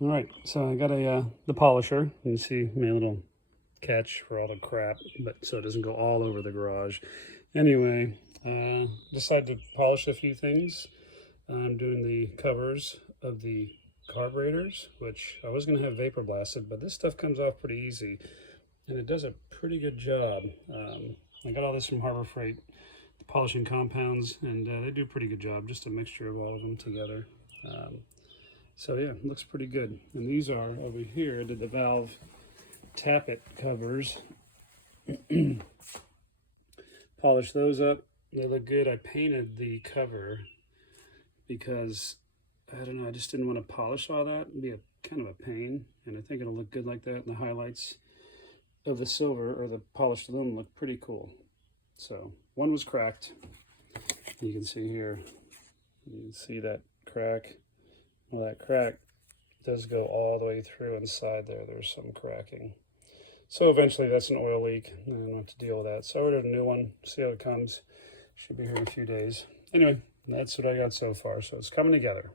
All right, so I got the polisher. You can see my little catch for all the crap, but so it doesn't go all over the garage. Anyway, decided to polish a few things. I'm doing the covers of the carburetors, which I was going to have vapor blasted, but this stuff comes off pretty easy, and it does a pretty good job. I got all this from Harbor Freight, the polishing compounds, and they do a pretty good job, just a mixture of all of them together. So yeah, it looks pretty good. And these are over here, did the valve tappet covers. Polish those up. They look good. I painted the cover because, I don't know, I just didn't want to polish all that. It'd be a kind of a pain. And I think it'll look good like that. And the highlights of the silver or the polished aluminum look pretty cool. So one was cracked. You can see here. You can see that crack. Well, that crack does go all the way through inside there. There's some cracking. So eventually that's an oil leak, and I don't have to deal with that. So I ordered a new one, see how it comes. Should be here in a few days. Anyway, that's what I got so far. So it's coming together.